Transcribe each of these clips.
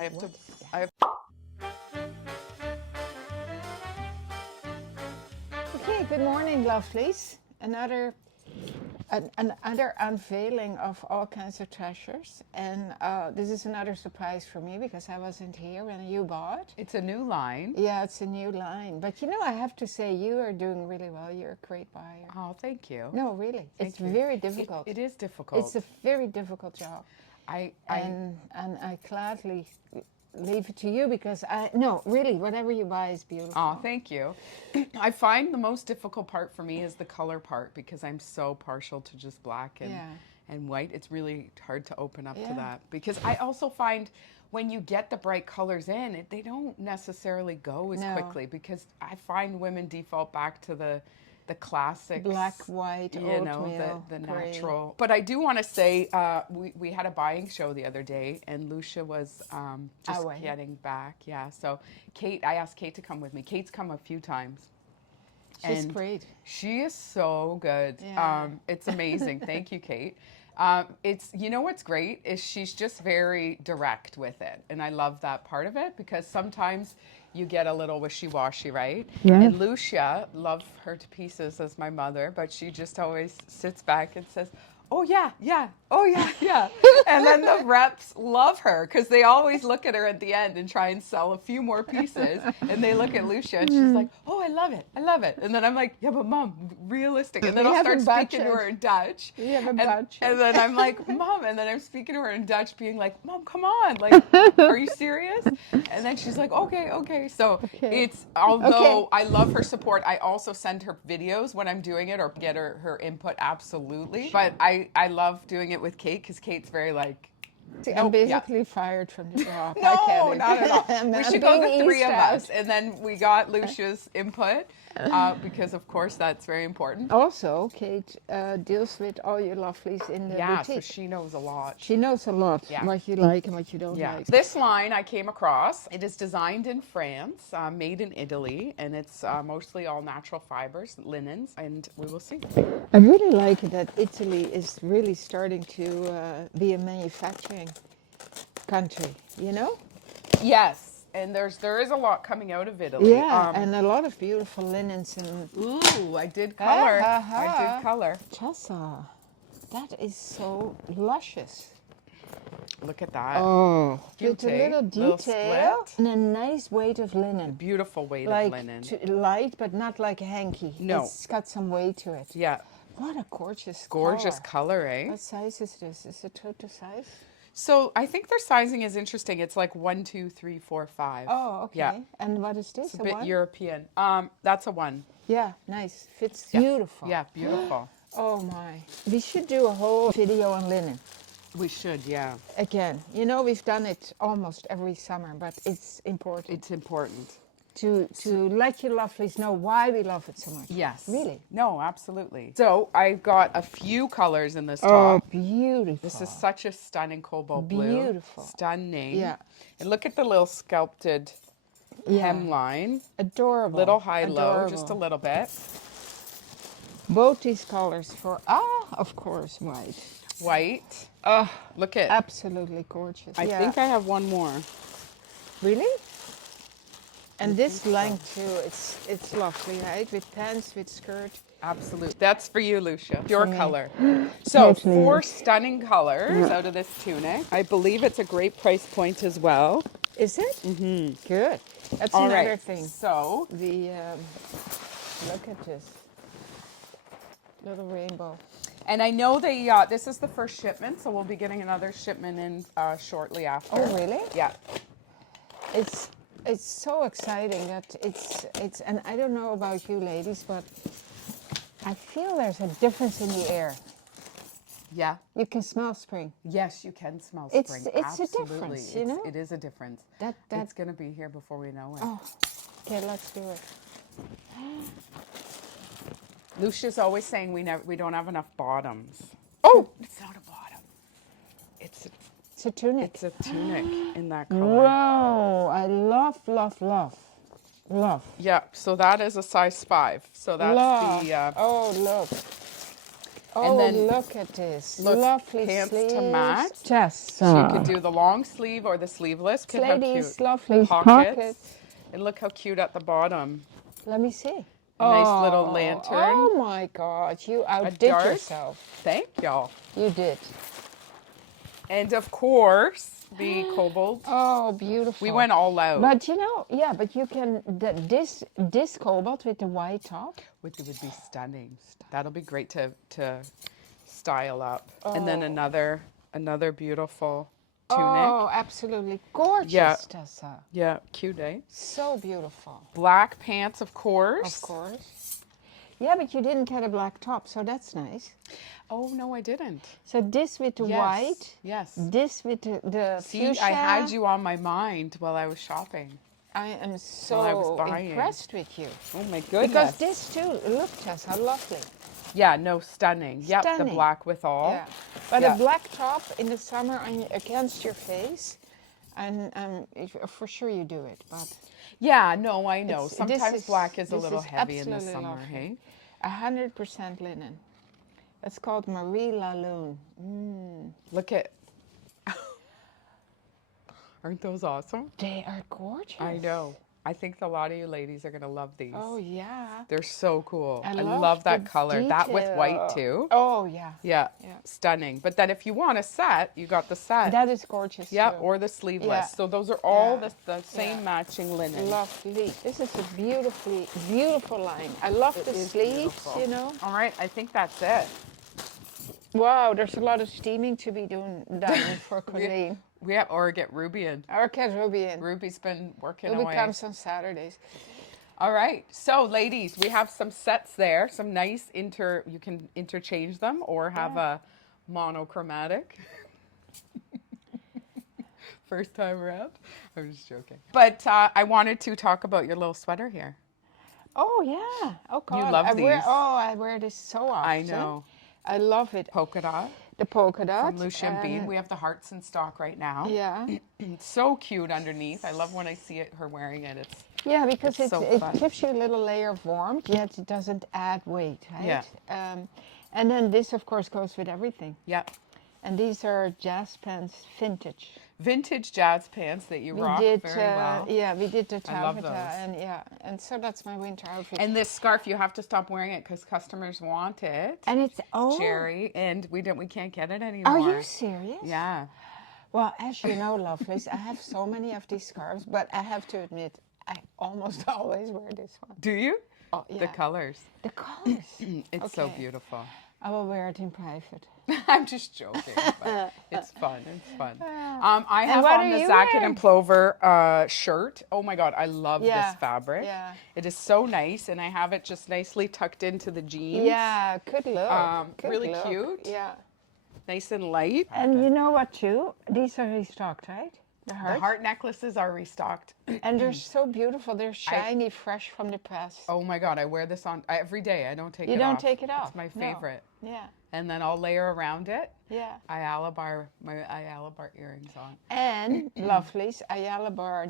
I have to. I have. Okay, good morning, lovelies. Another unveiling of all kinds of treasures, and this is another surprise for me because I wasn't here when you bought. It's a new line. Yeah, it's a new line, but you know, I have to say you are doing really well. You're a great buyer. Oh, thank you. No, really, Thank it's you. very difficult. It is difficult. It's a very difficult job, I and I gladly leave it to you because no, really, whatever you buy is beautiful. Oh, thank you. I find the most difficult part for me is the color part because I'm so partial to just black and white. It's really hard to open up to that because I also find when you get the bright colors in, they don't necessarily go as quickly because I find women default back to the classics, Black, white, you oatmeal, know, the gray. natural. But I do want to say we had a buying show the other day, and Lousje was just getting back. Yeah, so I asked Kate to come with me. Kate's come a few times. She's great. She is so good. Yeah. It's amazing. Thank you, Kate. You know what's great is she's just very direct with it, and I love that part of it because sometimes you get a little wishy-washy, right? Yeah. And Lucia, love her to pieces as my mother, but she just always sits back and says, oh yeah, yeah, oh yeah, yeah. And then the reps love her because they always look at her at the end and try and sell a few more pieces. And they look at Lucia and she's like, oh, I love it, I love it. And then I'm like, yeah, but Mom, realistic. And then I'll start speaking to her in Dutch. You have a budget. And then I'm like, Mom, and then I'm speaking to her in Dutch being like, Mom, come on, like, are you serious? And then she's like, okay, okay. So it's, although I love her support, I also send her videos when I'm doing it or get her input, absolutely. But I love doing it with Kate because Kate's very like, See, I'm basically fired from the job. no, not at all. We should go the three of out. us. And then we got Lucia's input because, of course, that's very important. Also, Kate deals with all your lovelies in the boutique. So she knows a lot. She knows a lot what you like and what you don't like. This line I came across. It is designed in France, made in Italy, and it's mostly all natural fibers, linens, and we will see. I really like that Italy is really starting to be a manufacturing country, you know? Yes, and there is a lot coming out of Italy. Yeah, and a lot of beautiful linens and... Ooh, I did color. I did color. Tessa, that is so luscious. Look at that. Oh, with a little detail and a nice weight of linen. Beautiful weight of linen. Light, but not like a hanky. No. It's got some weight to it. Yeah. What a gorgeous color, eh? What size is this? Is it total size? So I think their sizing is interesting. It's like 1, 2, 3, 4, 5. Oh, okay. Yeah. And what is this? It's a bit one? European. That's a 1. Yeah, nice. Fits beautiful. Yeah, beautiful. Oh my. We should do a whole video on linen. We should, yeah. Again, you know, we've done it almost every summer, but it's important. It's important. To let your lovelies know why we love it so much. Yes. Really? No, absolutely. So I've got a few colors in this top. Oh, beautiful. This is such a stunning cobalt blue. Beautiful. Stunning. Yeah. And look at the little sculpted hemline. Adorable. Little high-low, just a little bit. Both these colors for, of course, white. White. Look at. Absolutely gorgeous. I think I have one more. Really? And this length too, it's lovely, right? With pants, with skirt. Absolutely. That's for you, Lucia. Your color. So 4 stunning colors out of this tunic. I believe it's a great price point as well. Is it? Mm-hmm. Good. That's another thing. So look at this little rainbow. And I know they. This is the first shipment, so we'll be getting another shipment in shortly after. Oh, really? Yeah. It's so exciting that it's and I don't know about you ladies, but I feel there's a difference in the air. Yeah. You can smell spring. Yes, you can smell spring. It's a difference, you know? It is a difference. It's going to be here before we know it. Oh, okay, let's do it. Lucia's always saying we don't have enough bottoms. Oh, it's not a bottom. It's a tunic. It's a tunic in that color. Whoa, I love, love, love, love. Yeah, so that is a size 5. So that's the... Oh, look. Oh, And then look at this. look, Lovely pants sleeves. to match. Tessa. She could do the long sleeve or the sleeveless. Look at how cute. Ladies, lovely Pockets. And look how cute at the bottom. Let me see. A nice little lantern. Oh my God, you A outdid dart. yourself. Thank y'all. You did. And of course, the cobalt. Oh, beautiful. We went all out. But you know, yeah, but you can, this cobalt with the white top. Which would be stunning. That'll be great to style up. And then another beautiful tunic. Oh, absolutely gorgeous, Yeah. Tessa. Yeah, cute, eh? So beautiful. Black pants, of course. Of course. Yeah, but you didn't get a black top, so that's nice. Oh, no, I didn't. So this with the Yes. white. Yes. This with the See, fuchsia. I had you on my mind while I was shopping. I am I so was buying. impressed with you. Oh, my goodness. Because this too, look, Tess, how lovely. Yeah, no, stunning. Yep, the Stunning. black with all. Yeah. But Yeah. a black top in the summer against your face, and for sure you do it. But Yeah, no, I know. It's- this Sometimes is- black is a this little is heavy in the absolutely summer, lovely. hey? 100% linen. It's called Marie La Lune. Look at... Aren't those awesome? They are gorgeous. I know. I think a lot of you ladies are going to love these. Oh yeah. They're so cool. I I love love that the color. That with white detail. too. Oh yeah. Yeah, Yeah. stunning. But then if you want a set, you got the set. That is gorgeous. Yeah, too. or the sleeveless. Yeah. So those are all Yeah. the same Yeah. matching linen. Lovely. This is a beautiful line. I love It the is sleeves, beautiful. you know. All right, I think that's it. Wow, there's a lot of steaming to be done for Colleen. We have, or get Ruby in. Our cat Ruby in. Ruby's been working Ruby away. comes on Saturdays. All right, so ladies, we have some sets there. Some nice you can interchange them or have a monochromatic. First time around. I'm just joking. But I wanted to talk about your little sweater here. Oh yeah. Oh God. love these. I wear this so often. I know. I love it. Polka dot The polka dot. from Lousje and Bean. We have the hearts in stock right now. Yeah. It's so cute underneath. I love when I see her wearing it. It's Yeah, because It's so it fun. gives you a little layer of warmth, yet it doesn't add weight, right? Yeah. And then this, of course, goes with everything. yeah, And these are jazz pants vintage. vintage jazz pants that you rock very well. Yeah, we did the I love taffeta, those. and so that's my winter outfit. And this scarf, you have to stop wearing it because customers want it. And it's Jerry, and we can't get it anymore. Are you serious? Yeah. Well, as you know, lovelies, I have so many of these scarves, but I have to admit, I almost always wear this one. Do you? Oh, The yeah. colors. The colors. It's so Okay. beautiful. I will wear it in private. I'm just joking. But it's fun. It's fun. I have what on are the you Zacket wearing? and Plover shirt. Oh my God, I love Yeah, this fabric. yeah. It is so nice, and I have it just nicely tucked into the jeans. Yeah, good look. Good really look. cute. Yeah. Nice and light. And you know what too? These are restocked, right? The The hearts. heart necklaces are restocked. And they're so beautiful. They're shiny, fresh from the press. Oh my God, I wear this on every day. I don't take it You off. don't take it off? It's my No. favorite. Yeah, And then I'll layer around it yeah. my Ayala bar earrings on. And lovelies, Ayala Bar, a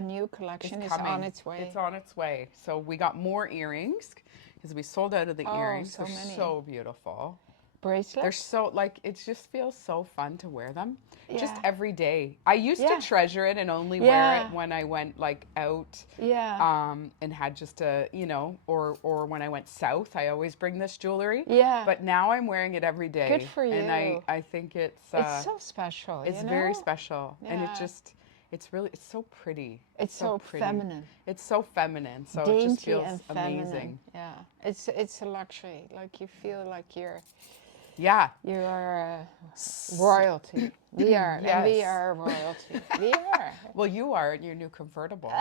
new collection is Coming. on its way. It's on its way. So we got more earrings because we sold out of the earrings. so They're many. so beautiful. Bracelets. They're so it just feels so fun to wear them. Just Yeah. every day. I used Yeah. to treasure it and only wear Yeah. it when I went out Yeah. and had just a, or when I went south, I always bring this jewelry. Yeah. But now I'm wearing it every day. Good for And you. I think it's it's so special. it's you very know? special. And Yeah. it's so pretty. It's so pretty. feminine. It's so feminine. So Dainty it just feels and feminine. amazing. Yeah. It's a luxury. Like you feel like you're Yeah. royalty. We are. And we Yes. are royalty. We are. Well, you are in your new convertible.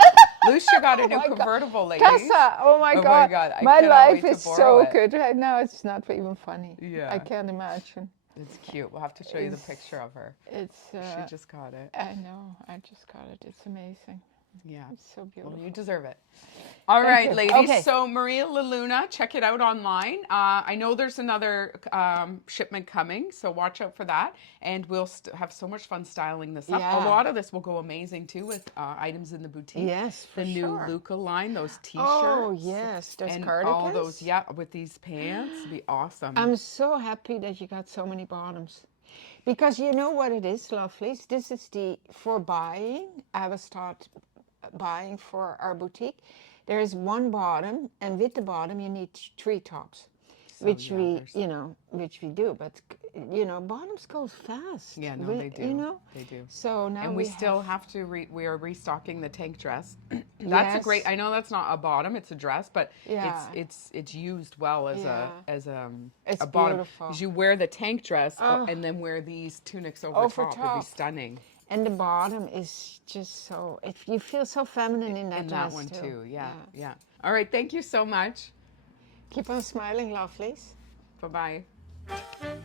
Lucia got a new my God. convertible, ladies. Tessa, oh my Oh my God. God, I My cannot life wait to is borrow so it. good right now. It's not even funny. Yeah. I can't imagine. It's cute. We'll have to show you the It's- picture of her. It's. She just got it. I know. I just got it. It's amazing. Yeah. It's so beautiful. Well, you deserve it. All Thank right, you. ladies. Okay. So Marie La Lune, check it out online. I know there's another shipment coming, so watch out for that. And we'll have so much fun styling this up. A Yeah. lot of this will go amazing too with items in the boutique. Yes, for the new sure. Luca line, those T-shirts. Oh, yes, those and cardigans. all those, yeah, with these pants, it'd be awesome. I'm so happy that you got so many bottoms. Because you know what it is, lovelies? This is for buying. I was taught buying for our boutique. There is one bottom, and with the bottom you need 3 tops, So, which yeah, which we do. But bottoms go fast. Yeah, no, they do. They do. So now And we still have to. We are restocking the tank dress. That's a Yes. great. I know that's not a bottom; it's a dress, but Yeah. it's used well as It's a bottom. beautiful. Because you wear the tank dress Oh. and then wear these tunics over Over top. It'd be top. stunning. And the bottom is just so. If you feel so feminine in that And dress that one too. Yeah, Yeah. yeah. All right. Thank you so much. Keep on smiling, lovelies. Bye bye.